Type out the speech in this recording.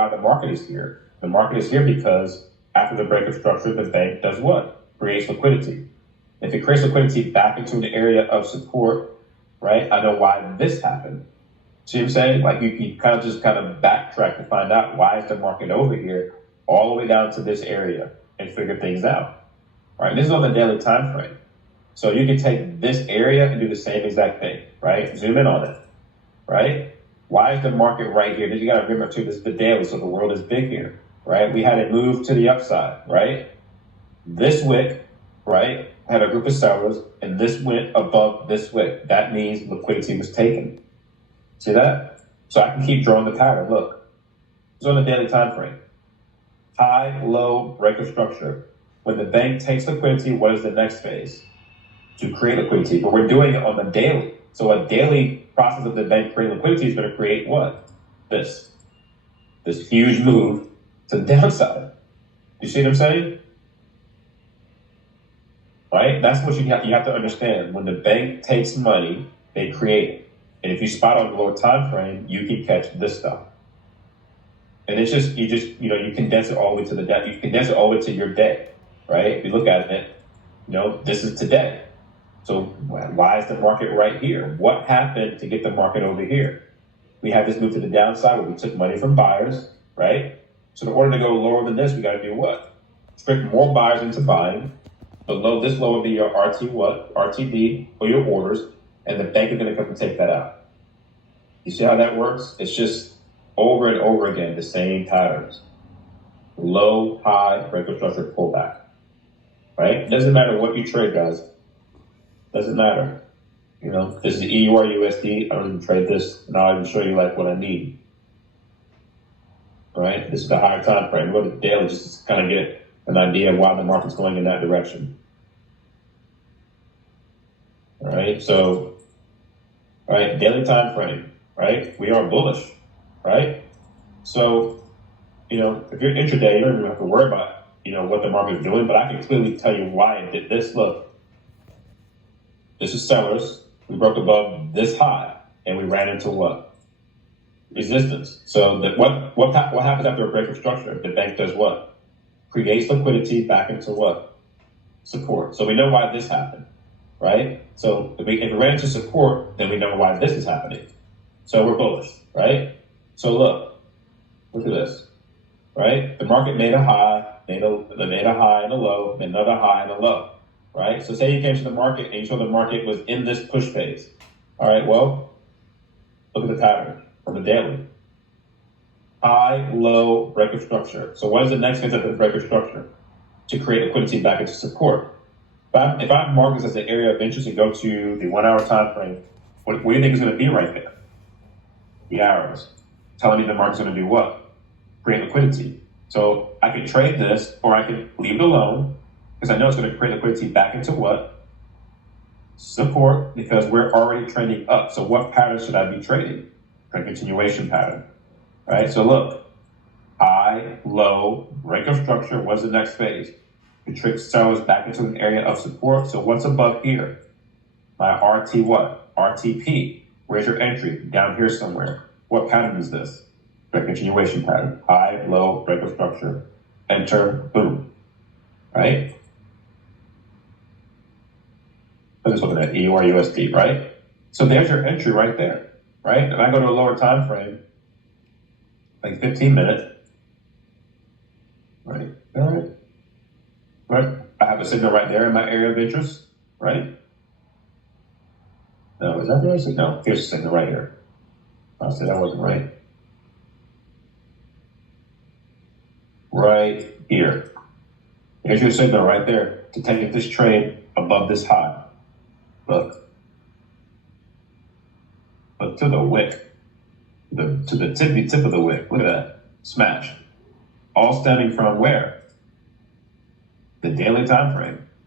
why the market is here. The market is here because after the break of structure, the bank does what? Creates liquidity. If it creates liquidity back into an area of support, right? I know why this happened. See what I'm saying? Like you kind of backtrack to find out why is the market over here all the way down to this area and figure things out. Right? This is on the daily time frame. So you can take this area and do the same exact thing, right? Zoom in on it, right? Why is the market right here? You got to remember too, this is the daily, so the world is big here, right? We had it move to the upside, right? This wick, right, had a group of sellers, and this went above this wick. That means liquidity was taken. See that? So I can keep drawing the pattern. Look, it's on the daily time frame. High, low, break of structure. When the bank takes liquidity, what is the next phase? To create liquidity, but we're doing it on the daily. So a daily process of the bank creating liquidity is going to create what? This huge move to the downside. You see what I'm saying? Right? That's what you have to understand. When the bank takes money, they create it. And if you spot on the lower time frame, you can catch this stuff. And it's just you condense it all the way to the day. You condense it all the way to your day, right? If you look at it, this is today. So why is the market right here? What happened to get the market over here? We had this move to the downside where we took money from buyers, right? So in order to go lower than this, we got to do what? Trick more buyers into buying. Below this low would be your RTD or your orders, and the bank is going to come and take that out. You see how that works? It's just over and over again, the same patterns. Low, high, break of structure, pullback, right? It doesn't matter what you trade, guys. Doesn't matter. This is EUR USD. I don't even trade this, and I'll even show you what I need. All right? This is the higher time frame. Go to the daily just to kind of get an idea of why the market's going in that direction. All right, so, daily time frame, right? We are bullish, right? So, if you're intraday, you don't even have to worry about, what the market is doing, but I can clearly tell you why it did this. Look, this is sellers. We broke above this high, and we ran into what? Resistance. So what happens after a break of structure? The bank does what? Creates liquidity back into what? Support. So we know why this happened, right? So if we ran into support, then we know why this is happening. So we're bullish, right? So look at this, right? The market made a high, made a high and a low, made another high and a low. Right? So say you came to the market and you saw the market was in this push phase. All right, well, look at the pattern from the daily. High, low, break of structure. So what is the next phase of the break of structure? To create liquidity back into support. If I mark this as an area of interest and go to the 1 hour time frame, what do you think is going to be right there? The arrows. Telling me the market's going to do what? Create liquidity. So I can trade this or I can leave it alone, because I know it's going to create liquidity back into what? Support, because we're already trending up. So what pattern should I be trading? A continuation pattern, right? So look, high, low, break of structure. What's the next phase? You trick sellers back into an area of support. So what's above here? My RT what? RTP. Where's your entry? Down here somewhere. What pattern is this? A continuation pattern. High, low, break of structure. Enter, boom, right? I'm just looking at EUR USD, right? So there's your entry right there, right? If I go to a lower time frame, like 15 minutes, right? I have a signal right there in my area of interest, right? No, is that the right signal? No, here's a signal right here. I said that wasn't right. Right here. Here's your signal right there to take this trade above this high. Look to the wick, to the tippy tip of the wick. Look at that. Smash. All stemming from where? The daily time frame.